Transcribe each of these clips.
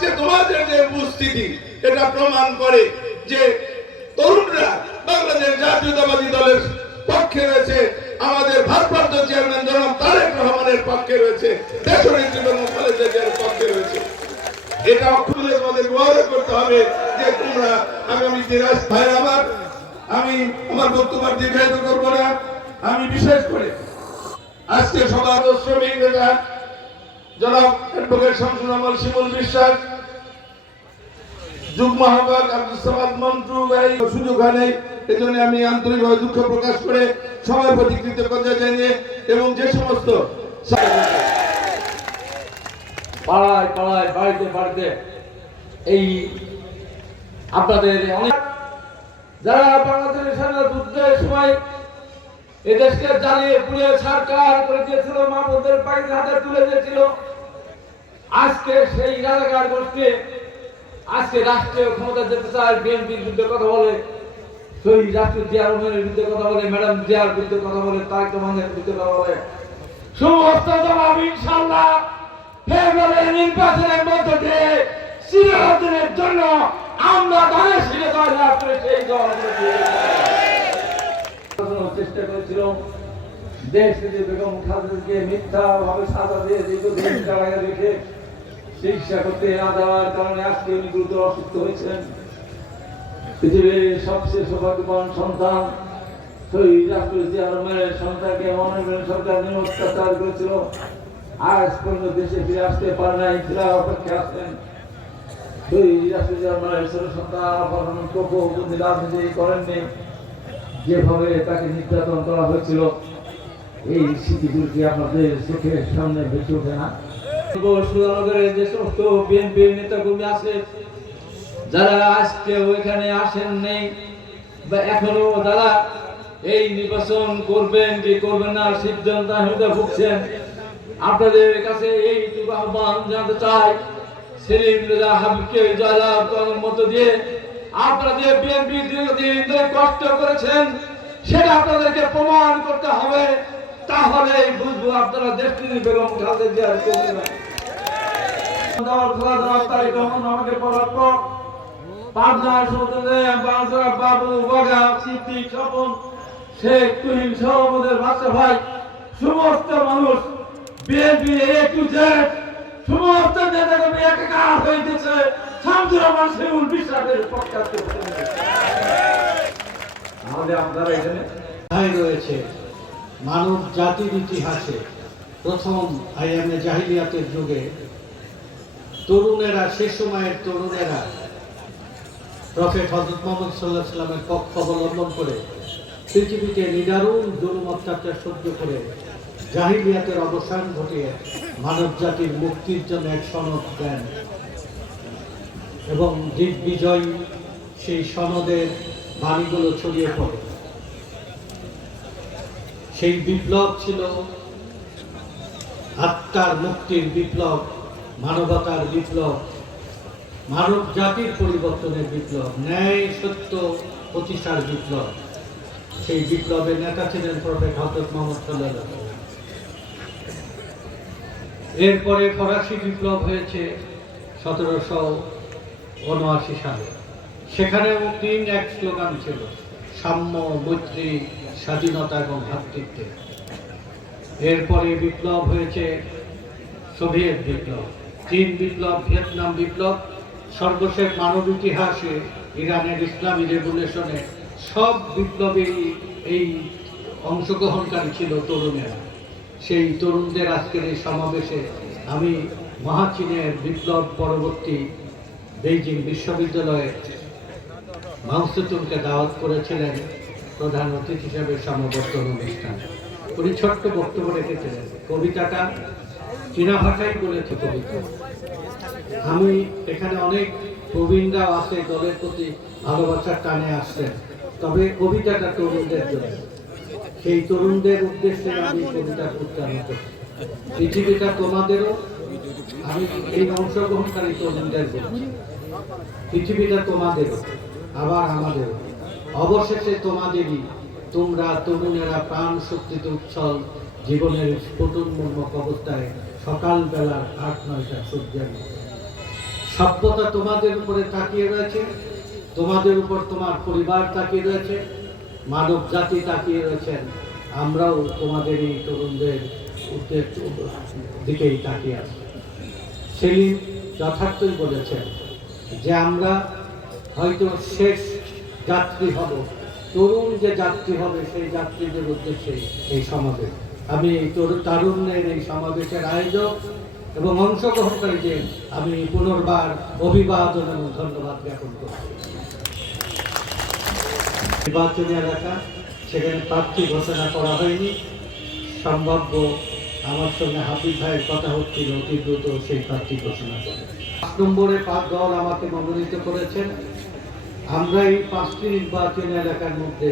আজকে তোমাদের যে উপস্থিতি এটা প্রমাণ করে যে তরুণরা বাংলাদেশ জাতীয়তাবাদী দলের পক্ষে রয়েছে, আমাদের ভারপ্রাপ্ত চেয়ারম্যান জনাব তারেক রহমানের পক্ষে রয়েছে, দেশনেত্রী বেগম খালেদা জিয়ার পক্ষে রয়েছে। এটা অক্ষরে আমাদের ব্যবহার করতে হবে যে তোমরা আগামী দিনে ভাই আমি আমার বক্তব্য দীর্ঘায়িত করব না। আমি বিশেষ করে আজকে সবার শ্রমিক নেতা জনাব অ্যাডভোকেট শামসুল আলম শিমুল বিশ্বাস, যুগ্ম আহ্বায়ক আব্দুল সামাদ মন্টু ভাই সুযোগ হয় নাই, এজন্য আমি আন্তরিকভাবে দুঃখ প্রকাশ করে সবার প্রতি কৃতজ্ঞতা জানিয়ে এবং যে সমস্ত পাড়ায় পাড়ায় বাড়িতে বাড়িতে এই আপনাদের অনেক যারা বাংলাদেশের স্বাধীনতা যুদ্ধের সময় এদেশকে জ্বালিয়ে পুড়িয়ে সরকার করে দিয়েছিল, মা বোনদের পাখির হাতে তুলে দিয়েছিল, আজকে সেই রাজাকার গোষ্ঠী আজকে রাষ্ট্রীয় ক্ষমতা যেতে চায়, বিএনপির বিরুদ্ধে কথা বলে, শহীদ রাষ্ট্রীয় জিয়ার রহমানের বিরুদ্ধে কথা বলে, ম্যাডাম জিয়ার বিরুদ্ধে কথা বলে, তারেক রহমানের বিরুদ্ধে কথা বলে। সমস্ত জবাব ইনশাআল্লাহ ফেব্রুয়ারি নির্বাচনের মধ্য দিয়ে চিরদিনের জন্য আমরা ধানের শীষে জয়লাভ করে সেই চেষ্টা করেছিল। দেশ থেকে বেগম খালেদাকে মিথ্যা ভাবে সাজা দিয়ে দীর্ঘদিন কারাগারে রেখে চিকিৎসা করতে না দেওয়ার কারণে আজকে উনি গুরুতর অসুস্থ হয়েছেন। পৃথিবীর সবচেয়ে সৌভাগ্যবান সন্তান শহীদ রাষ্ট্রপতি জিয়া রহমানের সন্তানকে মনোনয়ন সরকার অত্যাচার করেছিল, আজ পর্যন্ত দেশে ফিরে আসতে পারে নাই, ফিরার অপেক্ষা আছেন। শহীদ রাষ্ট্রপতি জিয়া রহমানের ছোট সন্তান রাজনীতি করেননি, যেভাবে তাকে নির্যাতন করা হয়েছিল এই স্মৃতিগুলো কি আপনাদের চোখের সামনে ভেসে ওঠে না? সুধানগরের যে সমস্ত বিএনপির নেতাকর্মী আছে যারা আজকে ওইখানে আসেন নেই বা এখনো যারা এই নির্বাচন করবেন কি করবেন না সিদ্ধান্ত ভুগছেন, আপনাদের কাছে এইটুকু আহ্বান জানাতে চাই, সেলিম রেজা হাবিবকে জয়লাভ করার মধ্য দিয়ে আপনাদের বিএনপি দীর্ঘদিন ধরে কষ্ট করেছেন সেটা আপনাদেরকে প্রমাণ করতে হবে, তাহলে বুঝবো আপনারা দেশটির বেগম খালেদা জিয়ার আমাকে পড়ার পর পাবনার বাবু বাগা সিদ্দিক স্বপন শেখ তুহিন সহ আমাদের বাচ্চা ভাই সমস্ত মানুষ বিএনপি এ টু জেড সমস্ত নেতাকর্মী একাকার হয়ে গেছে শামসুর রহমান শিমুল বিশ্বাসের পক্ষে আমাদের আপনারা এখানে রয়েছে। মানব জাতির ইতিহাসে প্রথম আইয়ামে জাহিলিয়াতের যুগে তরুণেরা, সে সময়ের তরুণেরা প্রফেট হযরত মুহাম্মদ সাল্লাল্লাহু আলাইহি ওয়াসাল্লামের পক্ষ অবলম্বন করে পৃথিবীতে নিদারুণ জুলুম অত্যাচার সহ্য করে জাহিলিয়াতের অবসান ঘটিয়ে মানব জাতির মুক্তির জন্য এক সনদ দেন এবং দিগ্বিজয় সেই সনদের বাণীগুলো ছড়িয়ে পড়ে। সেই বিপ্লব ছিল আত্মার মুক্তির বিপ্লব, মানবতার বিপ্লব, মানব জাতির পরিবর্তনের বিপ্লব, ন্যায় সত্য প্রতিষ্ঠার বিপ্লব। সেই বিপ্লবের নেতা ছিলেন প্রফেট হযরত মুহাম্মদ সাল্লাল্লাহু আলাইহি ওয়াসাল্লাম। এরপরে ফরাসি বিপ্লব হয়েছে 1779 সালে। সেখানেও এক স্লোগান ছিল, সাম্য, মৈত্রী, স্বাধীনতা এবং ভ্রাতৃত্বের। এরপরে বিপ্লব হয়েছে সোভিয়েত বিপ্লব, চীন বিপ্লব, ভিয়েতনাম বিপ্লব, সর্বশেষ মানব ইতিহাসে ইরানের ইসলামী রেভলিউশনে সব বিপ্লবেই এই অংশগ্রহণকারী ছিল তরুণেরা। সেই তরুণদের আজকের এই সমাবেশে আমি মহাচীনের বিপ্লব পরবর্তী বেইজিং বিশ্ববিদ্যালয়ে মাওসেতুংকে দাওয়াত করেছিলেন প্রধান অতিথি হিসেবে সমাবর্তন অনুষ্ঠানে। উনি ছোট্ট বক্তব্য রেখেছিলেন, কবিতাটা চীনা ভাষায় বলেছে কবিতা। আমি এখানে অনেক প্রবীণরাও আছে, দলের প্রতি ভালোবাসার টানে আসছেন, তবে কবিতাটা তরুণদের জন্য, সেই তরুণদের উদ্দেশ্যে আমি কবিতা উচ্চারণ করছি। পৃথিবীটা তোমাদেরও, আমি এই অংশগ্রহণকারী তরুণদের বলছি, পৃথিবীটা তোমাদেরও আবার আমাদেরও, অবশেষে তোমাদেরই, তোমরা তরুণেরা প্রাণ শক্তিতে উচ্ছল, জীবনের স্ফুটনমূলক অবস্থায় সকালবেলার 8-9টা সূর্যের মতো সভ্যতা তোমাদের উপরে তাকিয়ে রয়েছে, তোমাদের উপর তোমার পরিবার তাকিয়ে রয়েছে, মানব জাতি তাকিয়ে রয়েছেন। আমরাও তোমাদের এই তরুণদের দিকেই তাকিয়ে আছি। সেলিম যথার্থই বলেছেন যে আমরা হয়তো শেষ যাত্রী হব, তরুণ যে যাত্রী হবে সেই যাত্রীদের উদ্দেশ্যে এই সমাবেশ। আমি এই তারুণ্যের এই সমাবেশের আয়োজক এবং অংশগ্রহণকারীদের আমি পুনর্বার অভিবাদন এবং ধন্যবাদ জ্ঞাপন করছি। নির্বাচনী এলাকা, সেখানে প্রার্থী ঘোষণা করা হয়নি। সম্ভাব্য আমার সঙ্গে হাবিব ভাইয়ের কথা হচ্ছিল অতি দ্রুত সেই প্রার্থী ঘোষণা করে। 5 নম্বরে 5 দল আমাকে মনোনীত করেছেন। আমরা এই 5টি নির্বাচনী এলাকার মধ্যে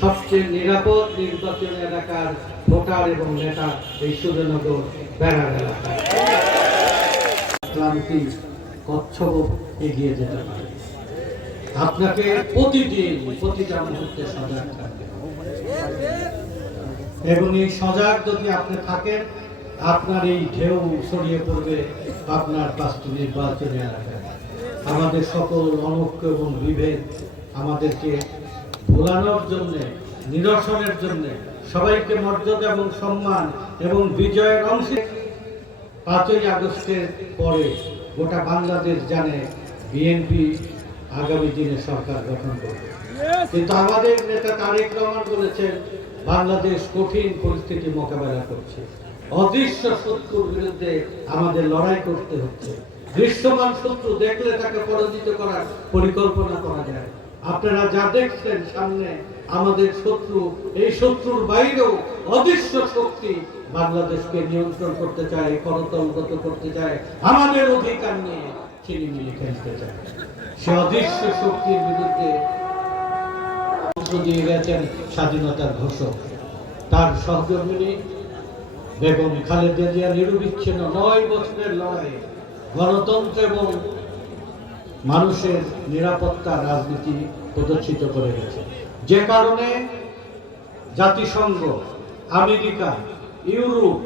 সবচেয়ে নিরাপদ নির্বাচনী এলাকার ভোটার এবং নেতা এই সুরেনগর বেড়ার এলাকা। ক্লান্তি কচ্ছপ এগিয়ে যেতে পারে। আপনাকে প্রতিদিন প্রতিটা মুহূর্তে সজাগ থাকতে হবে এবং এই সজাগ যদি আপনি থাকেন, আপনার এই ঢেউ ছড়িয়ে পড়বে আপনার 5টি নির্বাচনী এলাকায়। আমাদের সকল অনৈক্য এবং বিভেদ আমাদেরকে ভোলানোর জন্য, নিরসনের জন্য, সবাইকে মর্যাদা এবং সম্মান এবং বিজয়ের অংশে 5ই আগস্টের পরে গোটা বাংলাদেশ জানে বিএনপি আগামী দিনে সরকার গঠন করবে। কিন্তু আমাদের নেতা তারেক রহমান বলেছেন বাংলাদেশ কঠিন পরিস্থিতি মোকাবেলা করছে, অদৃশ্য শত্রুর বিরুদ্ধে আমাদের লড়াই করতে হচ্ছে। দৃশ্যমান শত্রু দেখলে তাকে পরাজিত করার পরিকল্পনা করা যায়। আপনারা যা দেখছেন সামনে আমাদের শত্রু, এই শত্রুর বাইরেও অদৃশ্য শক্তি বাংলাদেশকে নিয়ন্ত্রণ করতে চায়, করতলগত করতে চায়, আমাদের অধিকার নিয়ে ছিনিমিনি খেলতে চায়। সে অদৃশ্য শক্তির বিরুদ্ধে দিয়ে গেছেন স্বাধীনতার ঘোষক, তার সহকর্মী বেগম খালেদা জিয়া নিরবিচ্ছিন্ন 9 বছরের লড়াই গণতন্ত্র এবং মানুষের নিরাপত্তা রাজনীতি প্রদর্শিত করে গেছে। যে কারণে জাতিসংঘ, আমেরিকা, ইউরোপ,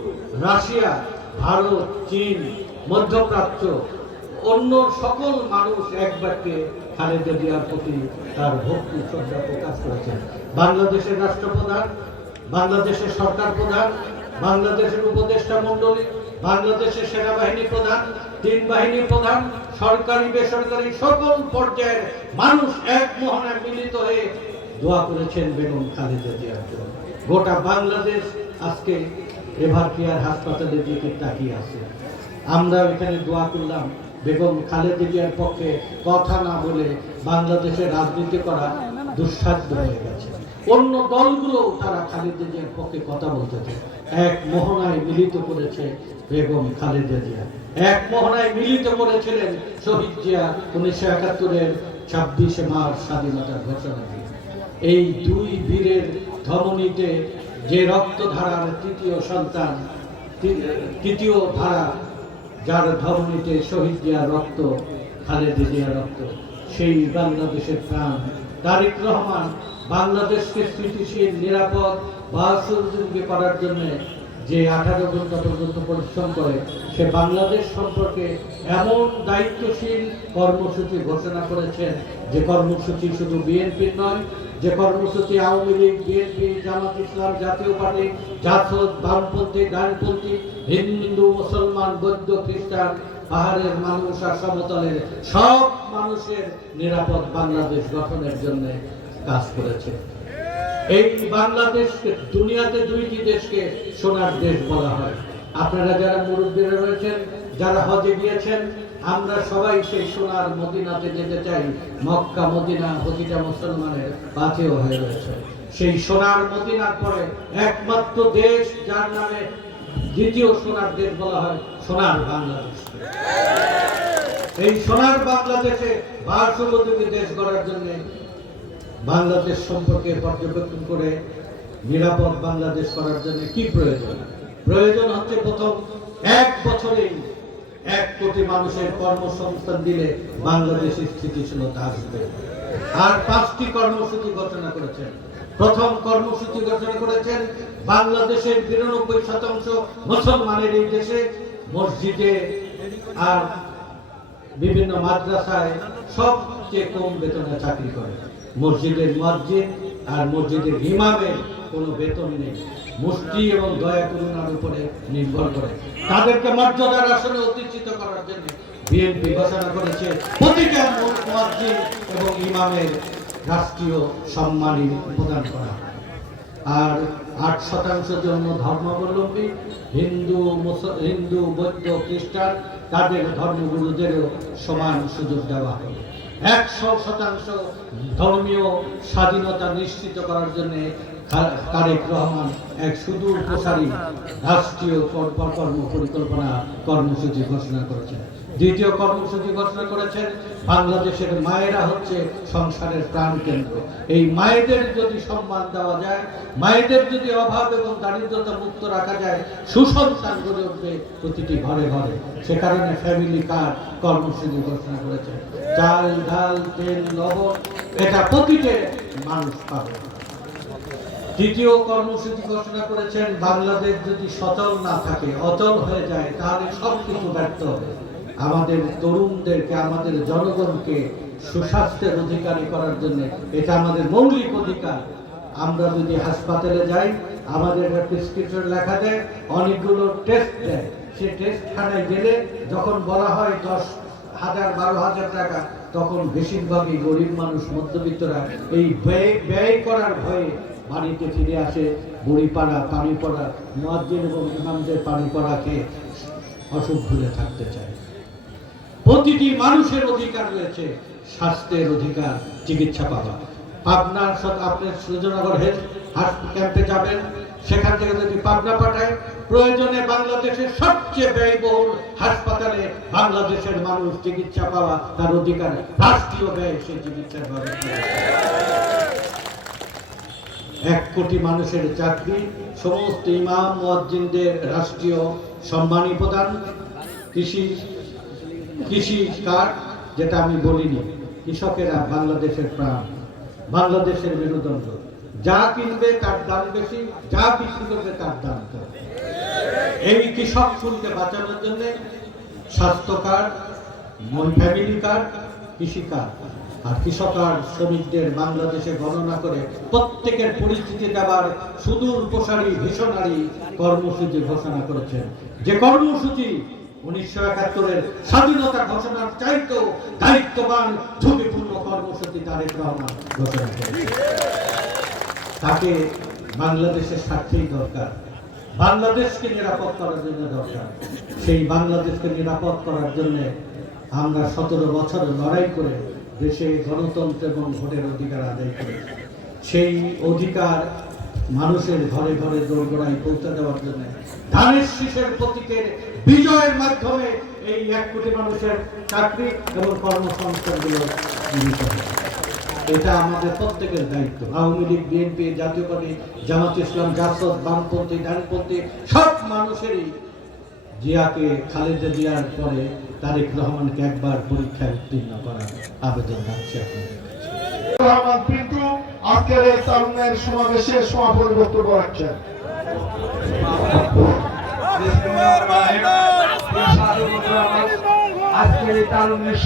রাশিয়া, ভারত, চীন, মধ্যপ্রাচ্য, অন্য সকল মানুষ এক বাক্যে খালেদা জিয়ার প্রতি তার ভক্তি শ্রদ্ধা প্রকাশ করেছেন। বাংলাদেশের রাষ্ট্রপ্রধান, বাংলাদেশের সরকার প্রধান, বাংলাদেশের উপদেষ্টা মণ্ডলী, বাংলাদেশের সেনাবাহিনী প্রধান, 3 বাহিনী প্রধান, সরকারি বেসরকারি সকল পর্যায়ের মানুষ এক মোহনায় মিলিত হয়ে দোয়া করেছেন বেগম খালেদা জিয়ার জন্য। গোটা বাংলাদেশ আজকে এভার কেয়ার হাসপাতালের দিকে তাকিয়ে আছে। আমরা এখানে দোয়া করলাম বেগম খালেদা জিয়ার পক্ষে কথা না বলে বাংলাদেশে রাজনীতি করা দুঃসাধ্য হয়ে গেছে। অন্য দলগুলো তারা খালেদা জিয়ার পক্ষে কথা বলতেছে। এক মোহনায় মিলিত করেছে বেগম খালেদা জিয়া, এক মোহনায় মিলিত করেছিলেন শহীদ জিয়া 1971-এর 26শে মার্চ স্বাধীনতার ঘোষণা দিয়ে। এই 2 বীরের ধমনীতে যে রক্তধারার তৃতীয় সন্তান, তৃতীয় ধারা, যার ধমনীতে শহীদ জিয়ার রক্ত, খালেদা জিয়ার রক্ত, সেই বাংলাদেশের প্রাণ তারেক রহমান বাংলাদেশকে স্থিতিশীল, নিরাপদ, বাসযোগ্য করার জন্য যে 18 ঘন্টা পর্যন্ত পরিশ্রম করে, সে বাংলাদেশ সম্পর্কে এমন দায়িত্বশীল কর্মসূচি ঘোষণা করেছেন যে কর্মসূচি শুধু বিএনপির নয়, যে কর্মসূচি আওয়ামী লীগ, বিএনপি, জামাত ইসলাম, জাতীয় পার্টি, জাসদ, বামপন্থী, ডানপন্থী, হিন্দু, মুসলমান, বৌদ্ধ, খ্রিস্টান, পাহাড়ের মানুষ আর সমতলের সব মানুষের নিরাপদ বাংলাদেশ গঠনের জন্য কাজ করেছে। এই বাংলাদেশকে দুনিয়াতে 2টি দেশকে সোনার দেশ বলা হয়। আপনারা যারা মুরব্বীরা রয়েছেন, যারা হজে গিয়েছেন, আমরা সবাই সেই সোনার মদিনাতে যেতে চাই। মক্কা মদিনা প্রতিটা মুসলমানের পাথেয় হয়ে রয়েছে। সেই সোনার মদিনার পরে একমাত্র দেশ যার নামে দ্বিতীয় সোনার দেশ বলা হয় সোনার বাংলাদেশ। এই সোনার বাংলাদেশে বাসযোগ্য দেশ গড়ার জন্য বাংলাদেশ সম্পর্কে পর্যবেক্ষণ করে নিরাপদ বাংলাদেশ করার জন্য কি প্রয়োজন? প্রয়োজন হচ্ছে প্রথম 1 বছরেই 1 কোটি মানুষের কর্মসংস্থান দিলে বাংলাদেশের স্থিতিশীলতা আসবে। আর 5টি কর্মসূচি ঘোষণা করেছেন। প্রথম কর্মসূচি ঘোষণা করেছেন বাংলাদেশের 92% মুসলমানের এই দেশে মসজিদে আর বিভিন্ন মাদ্রাসায় সবচেয়ে কম বেতনে চাকরি করে। মসজিদের মুয়াজ্জিন আর মসজিদের ইমামের কোনো বেতন নেই, মুফতি এবং দয়া করুণার উপরে নির্ভর করে। তাদেরকে মর্যাদার আসনে অধিষ্ঠিত করার জন্য বিএনপি ঘোষণা করেছে প্রতিটা মুয়াজ্জিন এবং ইমামের রাষ্ট্রীয় সম্মানী প্রদান করা। আর 8% জন্য ধর্মাবলম্বী হিন্দু বৌদ্ধ খ্রিস্টান তাদের ধর্মগুরুদেরও সমান সুযোগ দেওয়া হবে। 100% ধর্মীয় স্বাধীনতা নিশ্চিত করার জন্য তারেক রহমান এক সুদূর প্রসারী রাষ্ট্রীয় পরিকল্পনা কর্মসূচি ঘোষণা করেছেন। দ্বিতীয় কর্মসূচি ঘোষণা করেছেন বাংলাদেশের মায়েরা হচ্ছে সংসারের প্রাণকেন্দ্র। এই মায়েদের যদি সম্মান দেওয়া যায়, মায়েদের যদি অভাব এবং দারিদ্রতা মুক্ত রাখা যায়, সুসন্তান গড়ে উঠবে প্রতিটি ঘরে ঘরে। সে কারণে ফ্যামিলি কার্ড কর্মসূচি ঘোষণা করেছেন। চাল, ডাল, তেল, লবণ এটা প্রতিটি মানুষ পাবে। তৃতীয় কর্মসূচি ঘোষণা করেছেন বাংলাদেশ যদি সচল না থাকে, অচল হয়ে যায়, তাহলে সবকিছু ব্যর্থ হবে। আমাদের তরুণদেরকে, আমাদের জনগণকে সুস্বাস্থ্যের অধিকারী করার জন্য এটা আমাদের মৌলিক অধিকার। আমরা যদি হাসপাতালে যাই, আমাদের প্রেসক্রিপশন লেখা দেয়, অনেকগুলো টেস্ট দেয়। সে টেস্টখানায় গেলে যখন বলা হয় 10,000 12,000 টাকা, তখন বেশিরভাগই গরিব মানুষ, মধ্যবিত্তরা এই ব্যয় করার ভয়ে বাড়িতে ফিরে আসে। বড়িপাড়া, পানিপড়া, মুয়াজ্জিন এবং ইমামদের পানিপড়া খেয়ে অসুখ ভুলে থাকতে চায়। প্রতিটি মানুষের অধিকার রয়েছে স্বাস্থ্যের অধিকার, চিকিৎসা পাওয়া। পাবনার আপনি সূর্যনগর হেলথ ক্যাম্পে যাবেন, সেখান থেকে যদি পাবনা পাঠায়, প্রয়োজনে বাংলাদেশের সবচেয়ে ব্যয়বহুল হাসপাতালে বাংলাদেশের মানুষ চিকিৎসা পাওয়া তার অধিকার। রাষ্ট্রীয় ব্যয় সেই চিকিৎসার ব্যবস্থা। 1 কোটি মানুষের চাকরি, সমস্ত ইমাম মুয়াজ্জিনদের রাষ্ট্রীয় সম্মানী প্রদান, কৃষি কার্ড, যেটা আমি বলিনি, কৃষকেরা বাংলাদেশের প্রাণ, বাংলাদেশের মেরুদণ্ড। যা কিনবে তার দাম বেশি, যা বিক্রি করবে তার দাম কম। এই কৃষক ফুলকে বাঁচানোর জন্য স্বাস্থ্য কার্ড, ফ্যামিলি কার্ড, কৃষি কার্ড আর কৃষক আর শ্রমিকদের বাংলাদেশে গণনা করে প্রত্যেকের পরিস্থিতি দেওয়ার সুদূর প্রসারী ভিশনারি কর্মসূচি ঘোষণা করেছেন। যে কর্মসূচি 1971-এর স্বাধীনতা ঘোষণার চাইতেও দায়িত্ববান ঝুঁকিপূর্ণ কর্মসূচি তারেক রহমান ঘোষণা করেছেন। তাকে বাংলাদেশের স্বার্থেই দরকার, বাংলাদেশকে নিরাপদ করার জন্য দরকার। সেই বাংলাদেশকে নিরাপদ করার জন্য আমরা 17 বছর লড়াই করে দেশে গণতন্ত্র এবং ভোটের অধিকার আদায় করে সেই অধিকার মানুষের ঘরে ঘরে দোরগোড়ায় পৌঁছে দেওয়ার জন্য ধানের শীষের প্রতীকের বিজয়ের মাধ্যমে এই 1 কোটি মানুষের চাকরি এবং কর্মসংস্থানগুলো নির্মিত হবে। এটা আমাদের প্রত্যেকের দায়িত্ব। আওয়ামী লীগ, বিএনপি, জাতীয় পার্টি, জামাত ইসলাম, জাসদ, বামপন্থী, ডানপন্থী সব মানুষেরই জিয়াকে, খালেদা জিয়ার পরে তারেক রহমানকে একবার পরীক্ষায় উত্তীর্ণ করার আবেদন রাখছি আপনাদের কাছে। রহমান পিন্টু আজকের এই তারুণ্যের সমাবেশে সভাপতি বক্তব্য রাখছেন। আজকের এই তারুণ্যের